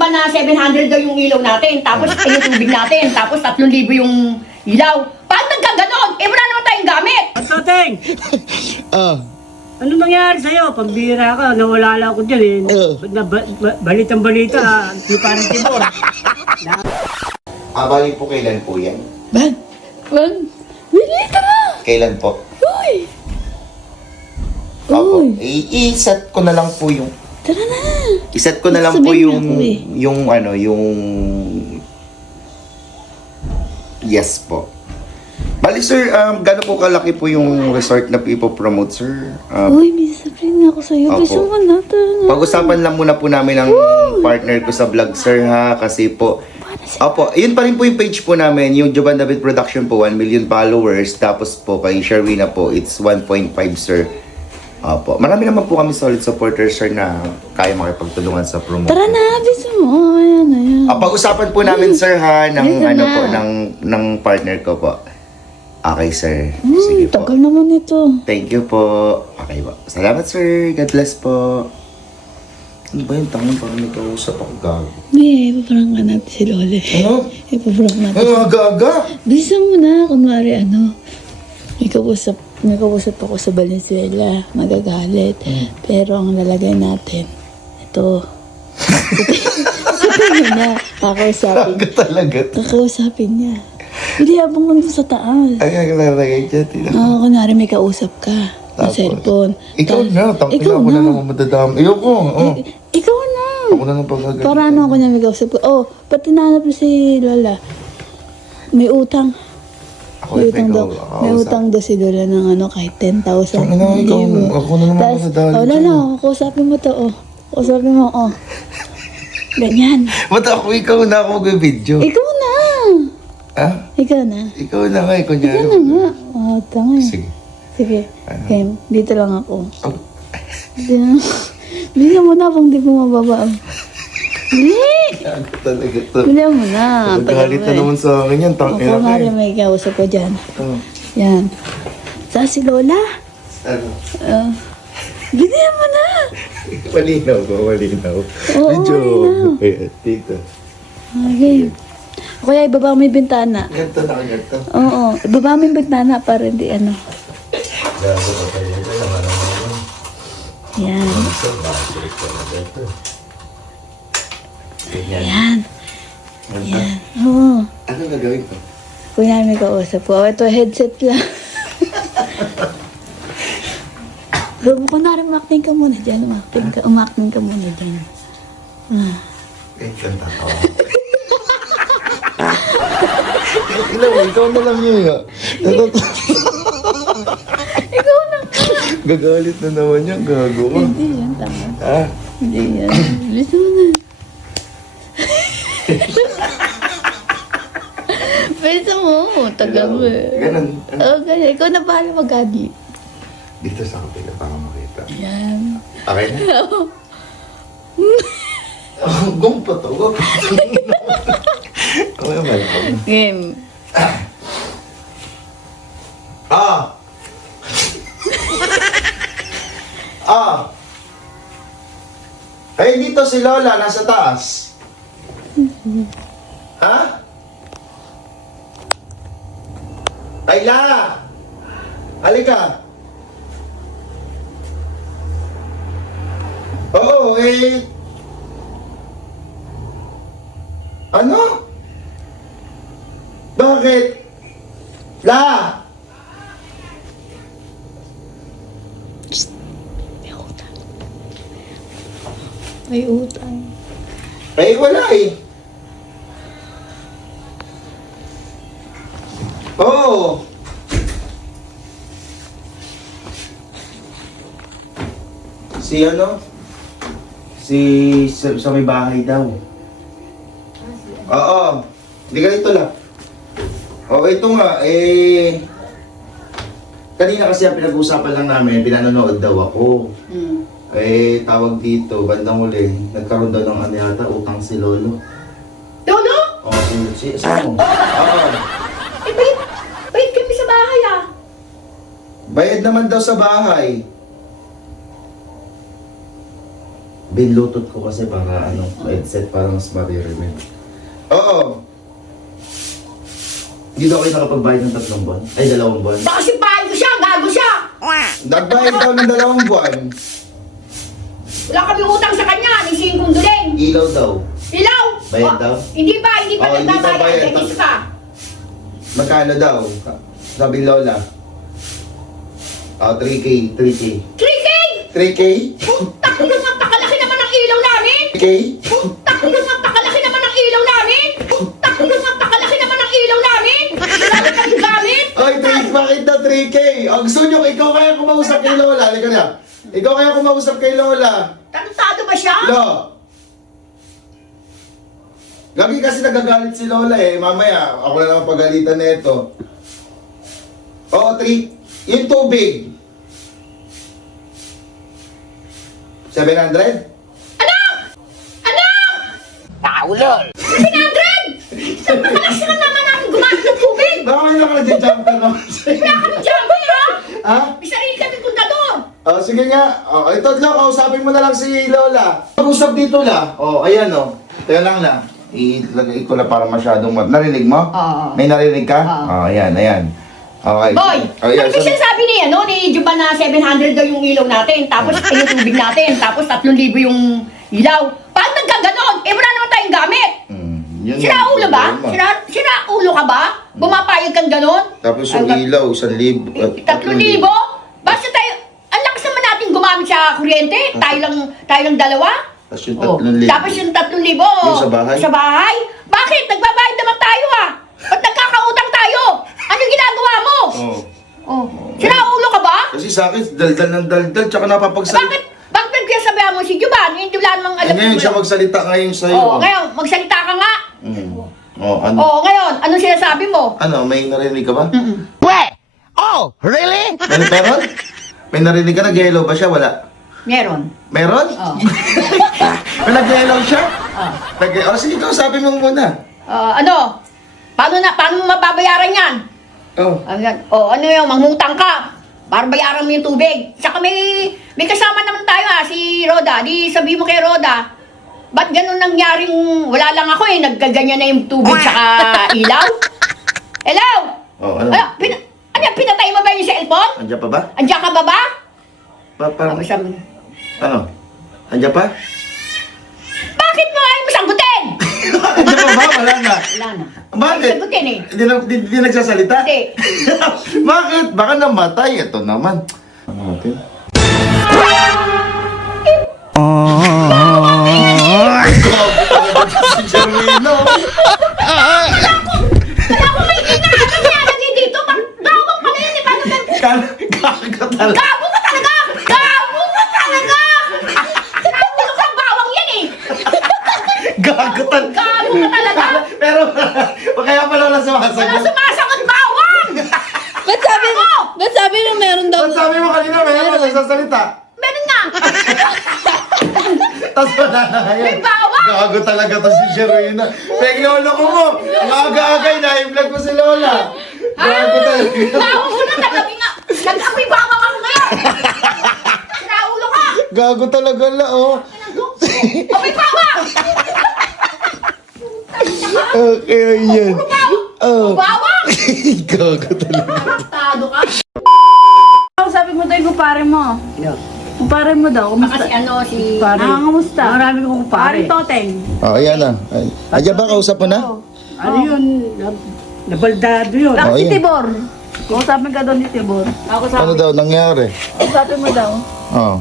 ba na 700 daw yung ilaw natin, tapos yung tubig natin, tapos 3,000 yung ilaw. Paano nagkaganon? Eh, wala naman tayong gamit. Atoteng! Ah, Ano nangyari sa'yo? Pambira ka, nawala lang ako dyan eh. Balitang-balita, di parang tibor. bali po kailan po yan? Ban? Willie, tara! Kailan po? Uy! Opo. I-set ko na lang po yung... Tara na! I-set ko na lang po Sabihin yung... mo ako eh. yung... Yes po. Bali sir, gano'n po kalaki po yung resort na ipopromote sir? Uy, may sasabihin ako sa'yo. Opo. Gusto mo na, tara na. Pag-usapan lang muna po namin ang partner ko sa vlog sir ha, kasi po... Opo, yun pa rin po yung page po namin, yung Jovan David Production po, 1 million followers, tapos po kay Sharwina po, it's 1.5 sir. Opo, marami naman po kami solid supporters sir na kaya makipagtulungan sa promote. Tara na, biso mo. Ayan. Pag-usapan po namin sir ha, ng Halika ano na. po, ng partner ko po. Okay sir, sige po. Tagal naman ito. Thank you po. Okay po. Salamat sir, God bless po. Ano ba yung tanong parang may kausap ako gago? May, ipaparang ka natin si Lole. Ano? Ipaparang natin. Ano aga-aga? Bisa mo na, kunwari may kausap ako sa Valenzuela, magagalit. Pero ang lalagay natin, ito. Sabihin niya, kakausapin. Aga talaga. Kakausapin niya. Hindi, abang mo sa taas. Ay, ang lalagay dyan. Kunwari may kausap ka sa Tapos, cellphone. Ikaw Tapos, na, tangina ikaw ako na naman madadami. Ayoko. Ikaw na. Ako na nang pagkagalit. Para ano ako niya may kausap ko. Oh, pati nanap si Lola. May utang. Ako yung May utang daw si Lola ng kahit 10,000. Tangina, ikaw. Ako na naman madadami. Oh, Lola, kausapin mo to, Kausapin mo, Ganyan. Ba't ikaw na ako mag-video? Ikaw na. Ha? Ikaw na. Ikaw na nga, kunyari. Ikaw na nga. Tanga. Sige. Sige. Okay, dito lang ako. Oh. Bilihan mo na kung di mo mababa. Bili! Gago talaga to. Bilihan mo na. Magalit na naman sa akin yan. Tangina Ako ka nga eh. may kausap ko dyan. Oh. Yan. Saan si Lola? Ano? Bilihan mo na. Malinaw ba? Malinaw. Oo, Medyo, malinaw. eh, dito. Okay. Kaya ibaba mo yung bintana. Ganto na ganto. Oo. Ibaba mo yung bintana para hindi Gago pa tayo. Yan. Ganyan. Yan. Yan. Oo. Ano gagawin ko? Kuya, may kausap ko. Ito, headset lang. Kunwari, umakting ka muna dyan. Umakting ka muna dyan. Eh, kanta ko. Ikaw na lang yun. Ikaw na. Gagalit na naman yan, gago ka. Hindi yan, tama. Ah, Hindi yan. Bisa mo na. Bisa mo. Tagal mo eh. Ganun. Oo, ganyan. Ikaw na bahala mag-adi. Dito sa kapila para makita. Yan. Okay na? Gong pa to. Gong. Okay, welcome. Game. Ah! Ay, dito si Lola, nasa taas. Ha? Ayla! Halika! Oo, Ano? Bakit? La! May utang. May utang. Ay, wala eh. Oo. Si ano? Sa may bahay daw. Oo. Hindi ganito lang. Oo, ito nga, kanina kasi ang pinag-uusapan lang namin, pinanonood daw ako. Tawag dito, bandang uli, nagkaroon daw ng ano yata, utang si Lolo. Lolo? Oo, sino? Oo. Bayad kami sa bahay Bayad naman daw sa bahay. Binlutot ko kasi para headset para mas maririnig. Oo. Hindi daw kayo nakapagbayad ng 3 buwan? Ay, 2 buwan. Baka sipahin ko siya, gago siya! Nagbayad daw ng 2 buwan. Wala kami utang sa kanya, ni Singkong Duling. Ilaw daw. Ilaw! Bayad daw? Hindi pa Oh, hindi pa nagbabayad. bayad. Nagkisa ka. Magkano daw? Sabi ni Lola. 3K. 3K. 3K! 3K? Takot naman, pakalaki naman ang ilaw namin! 3K? Takot naman, pakalaki naman ang ilaw namin! Takot naman, pakalaki naman ang ilaw namin! Wala na kami gamit! Ay, bakit na 3K? Ang gusto nyo, ikaw kaya kumausap kay Lola. Halika na. Ikaw kaya kumausap kay Lola. Tarantado ba siya? Lo! Lagi kasi nagagalit si Lola eh. Mamaya, ako na naman pagalitan na ito. Oo, 3. Yung tubig. 700? Ano? Naulol! 700! Saan ba kalas na naman namin gumamit ng tubig? Baka may nakadjump ka naman sa'yo. Wala kami dyan, ha? Ha? May sarili kami kontador! Sige nga. Ito lang, kausapin mo na lang si Lola. Mag-usap dito la. Ayan Teka lang na. Ilagay ko na para masyadong narinig mo? Oo. May narinig ka? Oo. Ayan. Okay. Boy! Ayan. Ano kasi sabi ni Juba na 700 daw yung ilaw natin, tapos yung tubig natin, tapos 3,000 yung ilaw. Paano nagkaganon? Wala naman tayong gamit! Sira ulo ba? Sira ulo ka ba? Bumapayag kang ganon? Tapos yung ilaw, 1,000. 3,000? Basta tayo, ang lakas naman natin gumamit sa kuryente. Tayo lang dalawa. Tapos yung Oh. 3,000. Tapos yung 3,000. Yung sa bahay? Sa bahay? Bakit? Nagbabayad naman tayo Ba't nagkakautang tayo? Ano ginagawa mo? Oh. Sira ulo ka ba? Kasi sa akin, daldal ng daldal, tsaka napapagsalita. Bakit pagkasabihan mo si Juban? Hindi wala namang alam. Ngayon siya magsalita ngayon sa'yo. Oo, ngayon, magsalita ka nga. Ano? Oo, ngayon, anong sinasabi mo? Ano, may narinig ka ba? What? Oh, really? Meron? May narinig ka? Nag-hello ba siya? Wala. Meron. Meron? Oo. May nag-hello siya? Oo. Sige, ikaw, sabi mo muna. Ano? Paano mo mababayaran yan? Ano yung mangutang ka? Para bayaran mo yung tubig. Saka may kasama naman tayo si Roda. Di sabi mo kay Roda, ba't ganun nangyaring wala lang ako nagkaganyan na yung tubig saka ilaw? Hello? Ano? Pinatay mo ba yung cellphone? Andiyan pa ba? Andiyan ka ba ba? Parang, Sabi, ano? Andiyan pa? bakit mo ayaw mo sagutin? Andiyan pa ba? Wala na. Wala na. Bakit? Sagutin Hindi nagsasalita? Hindi. Bakit? Baka namatay. Ito naman. Ano natin? Si Jerwino. Wala akong may inaano nilalagay dito. Gawang pala yun Paano ba? Gago talaga. Gago ka talaga! Gago ka talaga! Nahulog ang bawang yan Gago talaga. Gago ka talaga! Pero, kaya pala wala Wala sumasagot. sumasagot bawang! Ba't sabi mo meron daw? Ba't sabi mo kanina meron nagsasalita? Meron nga! Tapos wala na ngayon. May bawang! Gago talaga to si Jerwino. Peglolo ko mo. Ang aga-agay na, i-vlog mo si Lola. Gago talaga. Bawang ko na nagabi nga! Nag-amoy bawang ako ngayon! Sinaulo ka! Gago talaga la, oh. Amoy bawang! Okay, yan. Oh. Bawang! Gago talaga. Tado ka! Sabi mo tayo kumpare mo. Sino? Kumpare mo daw. Kasi si... Kamusta? Marami kong Paring Toteng. Oh, ayan na. Andiyan ba? Kausap mo na? Ano yun? Nabaldado yun. Oh, Si yan. Tibor. Kausapin ka daw ni Tibor. Ako Ano daw nangyari? Kausapin mo daw. Oh.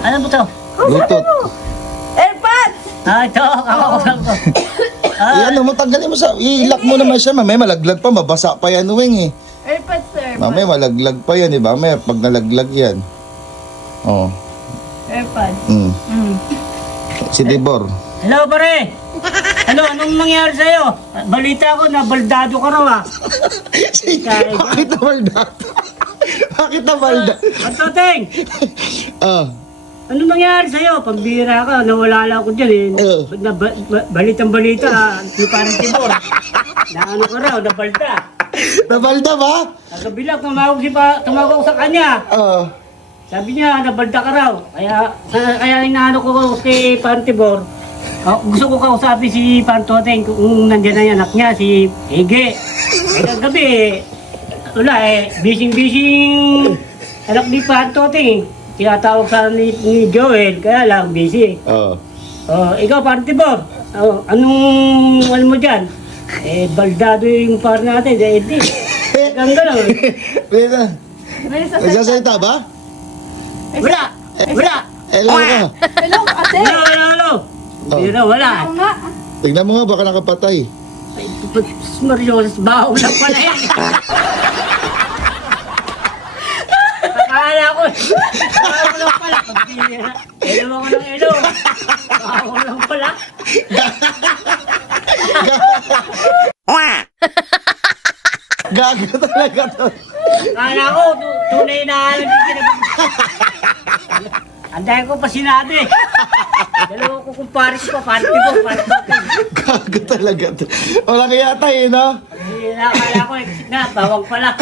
Ano ba ito? Bluetooth. Airpods! Ito. Kakausap ko. Ano mo, tanggalin mo sa... I-lock mo naman siya. Mamaya malaglag pa. Mabasa pa yan, Weng eh. Airpods, sir. Mamaya malaglag pa yan, eh. Mamaya pag nalaglag yan. Oh. Airpods. Si Dibor. Hello, pare. Ano, anong mangyari sa'yo? Balita ko na baldado ka raw Bakit na balda? Bakit na balda? Antoteng! Ah, Ano nangyari sa'yo? Pambira ka, nawala lang ako dyan Balitang-balita, di parang Tibor. Na ano ka raw, nabalda. nabalda ba? Kagabi lang, tumawag ako sa kanya. Sabi niya, nabalda ka raw. Kaya inaano ko kay Pantibor. Gusto ko kausapin si Pantoteng kung nandiyan na yung anak niya, si Ege. Gabi, wala bising-bising anak ni Pantoteng. Tinatawag sa ni Joel, kaya lang busy. Oo. Ikaw, Pantibor, ano mo dyan? Baldado yung par natin, hindi. Hanggang gano'n. Pwede. Nagsasalita ba? Wala! Hello ka. Hello! Hindi na, wala. Tignan mo nga, baka nakapatay. Ay, Marios, baho lang pala yan. Akala ko, baho lang pala. Hello ako ng hello. Baho lang pala. Gago talaga to. Akala ko, tunay na alam yung Andahin ko pa sinabi. Dalawa ko kumpare ko pa, party ko. Gago talaga to. Walang yata no? Akala ko, na, bawang pala.